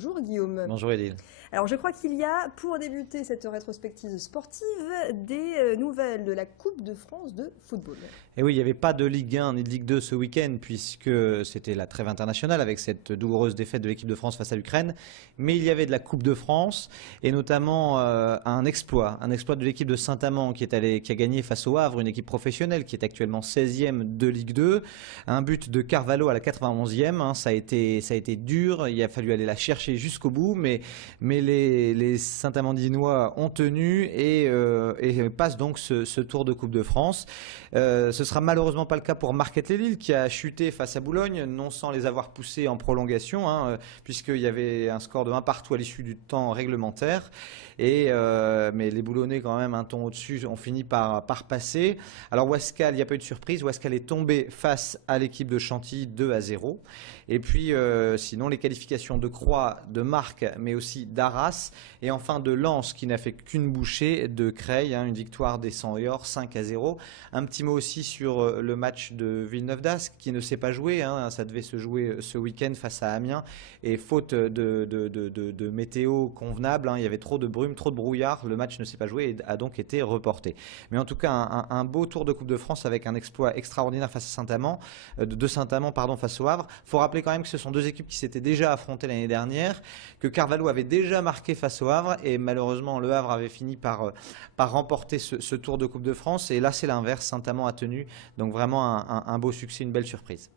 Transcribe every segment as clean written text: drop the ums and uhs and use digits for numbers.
Bonjour Guillaume. Bonjour Edil. Alors je crois qu'il y a, pour débuter cette rétrospective sportive, des nouvelles de la Coupe de France de football. Et oui, il n'y avait pas de Ligue 1 ni de Ligue 2 ce week-end puisque c'était la trêve internationale avec cette douloureuse défaite de l'équipe de France face à l'Ukraine. Mais il y avait de la Coupe de France et notamment un exploit de l'équipe de Saint-Amand qui a gagné face au Havre, une équipe professionnelle qui est actuellement 16e de Ligue 2. Un but de Carvalho à la 91e, hein, ça a été dur, il a fallu aller la chercher jusqu'au bout, mais les Saint-Amandinois ont tenu et passent donc ce tour de Coupe de France. Ce sera malheureusement pas le cas pour Marquette-Lille qui a chuté face à Boulogne, non sans les avoir poussés en prolongation, hein, puisqu'il y avait un score de 1-1 à l'issue du temps réglementaire. Mais les Boulonnais, quand même, un ton au-dessus, ont fini par passer. Alors Ouascal, il n'y a pas eu de surprise. Ouascal est tombé face à l'équipe de Chantilly 2-0. Et puis, sinon, les qualifications de Croix, de Marc, mais aussi d'Arras. Et enfin de Lens, qui n'a fait qu'une bouchée, de Creil, hein, une victoire des 100 5-0. Un petit mot aussi sur le match de Villeneuve-d'Ascq, qui ne s'est pas joué. Hein, ça devait se jouer ce week-end face à Amiens. Et faute de météo convenable, hein, il y avait trop de brume, trop de brouillard, le match ne s'est pas joué et a donc été reporté. Mais en tout cas, un beau tour de Coupe de France avec un exploit extraordinaire face à Saint-Amand, de Saint-Amand face au Havre. Il faut rappeler quand même que ce sont deux équipes qui s'étaient déjà affrontées l'année dernière, que Carvalho avait déjà marqué face au Havre et malheureusement le Havre avait fini par remporter ce tour de Coupe de France et là c'est l'inverse, Saint-Amand a tenu, donc vraiment un beau succès, une belle surprise.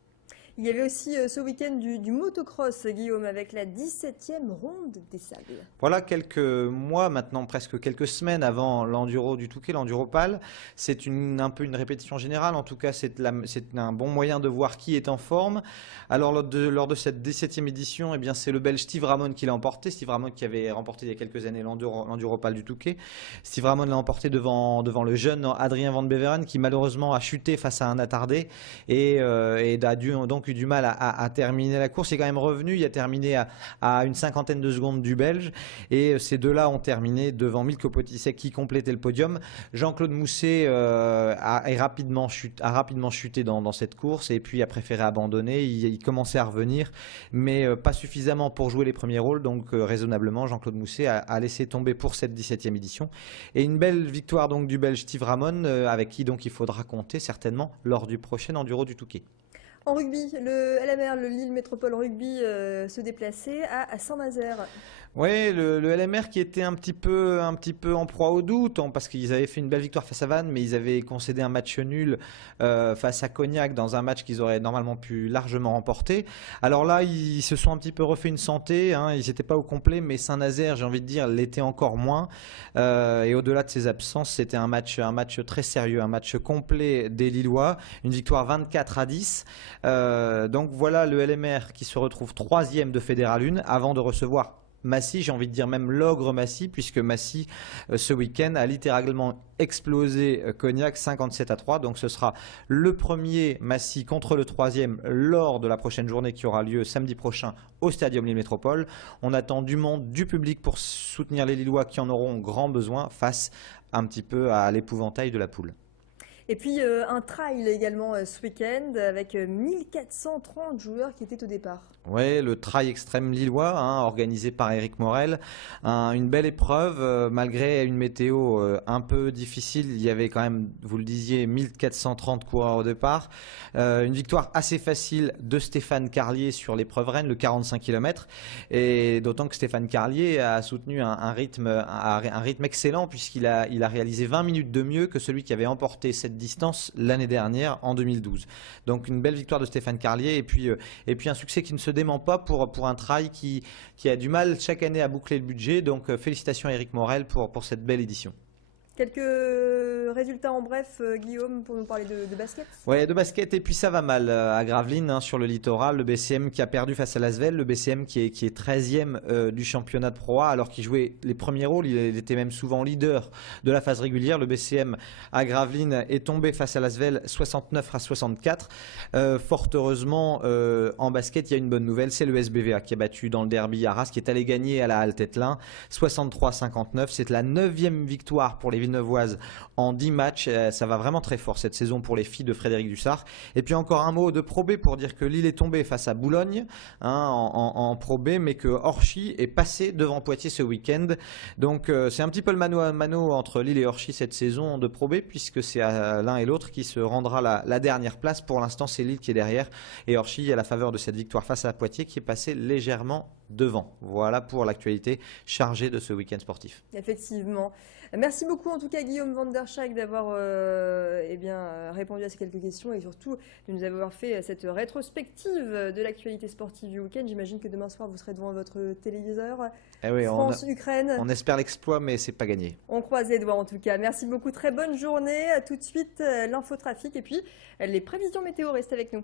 Il y avait aussi ce week-end du motocross, Guillaume, avec la 17e ronde des Sables. Voilà, quelques mois maintenant, presque quelques semaines avant l'enduro du Touquet, l'enduropal. C'est un peu une répétition générale. En tout cas, c'est un bon moyen de voir qui est en forme. Alors, lors de cette 17e édition, eh bien, c'est le Belge Steve Ramon qui l'a emporté. Steve Ramon qui avait remporté il y a quelques années l'enduropal du Touquet. Steve Ramon l'a emporté devant le jeune Adrien Van Beveren qui malheureusement a chuté face à un attardé et a donc eu du mal à terminer la course. Il est quand même revenu, il a terminé à une cinquantaine de secondes du Belge et ces deux-là ont terminé devant Milko Potisek qui complétait le podium. Jean-Claude Mousset a rapidement chuté dans cette course et puis a préféré abandonner. Il commençait à revenir mais pas suffisamment pour jouer les premiers rôles, donc raisonnablement Jean-Claude Mousset a laissé tomber pour cette 17e édition. Et une belle victoire donc du Belge Steve Ramon avec qui donc il faudra compter certainement lors du prochain enduro du Touquet. En rugby, le LMR, le Lille Métropole Rugby, se déplaçait à Saint-Nazaire. Oui, le LMR qui était un petit peu en proie au doute, parce qu'ils avaient fait une belle victoire face à Vannes, mais ils avaient concédé un match nul face à Cognac dans un match qu'ils auraient normalement pu largement remporter. Alors là, ils se sont un petit peu refait une santé, hein, ils n'étaient pas au complet, mais Saint-Nazaire, j'ai envie de dire, l'était encore moins. Et au-delà de ses absences, c'était un match très sérieux, un match complet des Lillois, une victoire 24-10. Donc voilà le LMR qui se retrouve 3e de Fédéral 1 avant de recevoir Massy, j'ai envie de dire même l'ogre Massy, puisque Massy ce week-end a littéralement explosé Cognac 57-3, donc ce sera le premier Massy contre le 3e lors de la prochaine journée qui aura lieu samedi prochain au Stadium Lille Métropole. On attend du monde, du public pour soutenir les Lillois qui en auront grand besoin face un petit peu à l'épouvantail de la poule. Et puis un trail également ce week-end avec 1430 joueurs qui étaient au départ. Oui, le trail extrême lillois, hein, organisé par Éric Morel. Une belle épreuve, malgré une météo un peu difficile. Il y avait quand même, vous le disiez, 1430 coureurs au départ. Une victoire assez facile de Stéphane Carlier sur l'épreuve Rennes, le 45 km. Et d'autant que Stéphane Carlier a soutenu un rythme excellent puisqu'il a réalisé 20 minutes de mieux que celui qui avait emporté cette distance l'année dernière en 2012. Donc une belle victoire de Stéphane Carlier et puis un succès qui ne se dément pas pour un trail qui a du mal chaque année à boucler le budget. Donc félicitations à Éric Morel pour cette belle édition. Quelques résultats en bref, Guillaume, pour nous parler de basket. Oui, de basket, et puis ça va mal à Gravelines, hein, sur le littoral. Le BCM qui a perdu face à l'Asvel, le BCM qui est 13e du championnat de Pro A, alors qu'il jouait les premiers rôles, il était même souvent leader de la phase régulière. Le BCM à Gravelines est tombé face à l'Asvel 69-64. Fort heureusement, en basket, il y a une bonne nouvelle, c'est le SBVA qui a battu dans le derby Arras, qui est allé gagner à la Halte-Ettelin 63-59. C'est la 9e victoire pour les Villeneuvoises en 10 matchs. Ça va vraiment très fort cette saison pour les filles de Frédéric Dussart. Et puis encore un mot de Pro B pour dire que Lille est tombée face à Boulogne en Pro B, mais que Orchy est passé devant Poitiers ce week-end. Donc c'est un petit peu le mano à mano entre Lille et Orchy cette saison de Pro B, puisque c'est à l'un et l'autre qui se rendra la dernière place. Pour l'instant, c'est Lille qui est derrière et Orchy à la faveur de cette victoire face à Poitiers qui est passé légèrement devant. Voilà pour l'actualité chargée de ce week-end sportif. Effectivement. Merci beaucoup en tout cas Guillaume Van der Schaik d'avoir répondu à ces quelques questions et surtout de nous avoir fait cette rétrospective de l'actualité sportive du week-end. J'imagine que demain soir vous serez devant votre téléviseur. Oui, France-Ukraine. On espère l'exploit, mais c'est pas gagné. On croise les doigts en tout cas. Merci beaucoup, très bonne journée. Tout de suite l'infotrafic et puis les prévisions météo. Restez avec nous.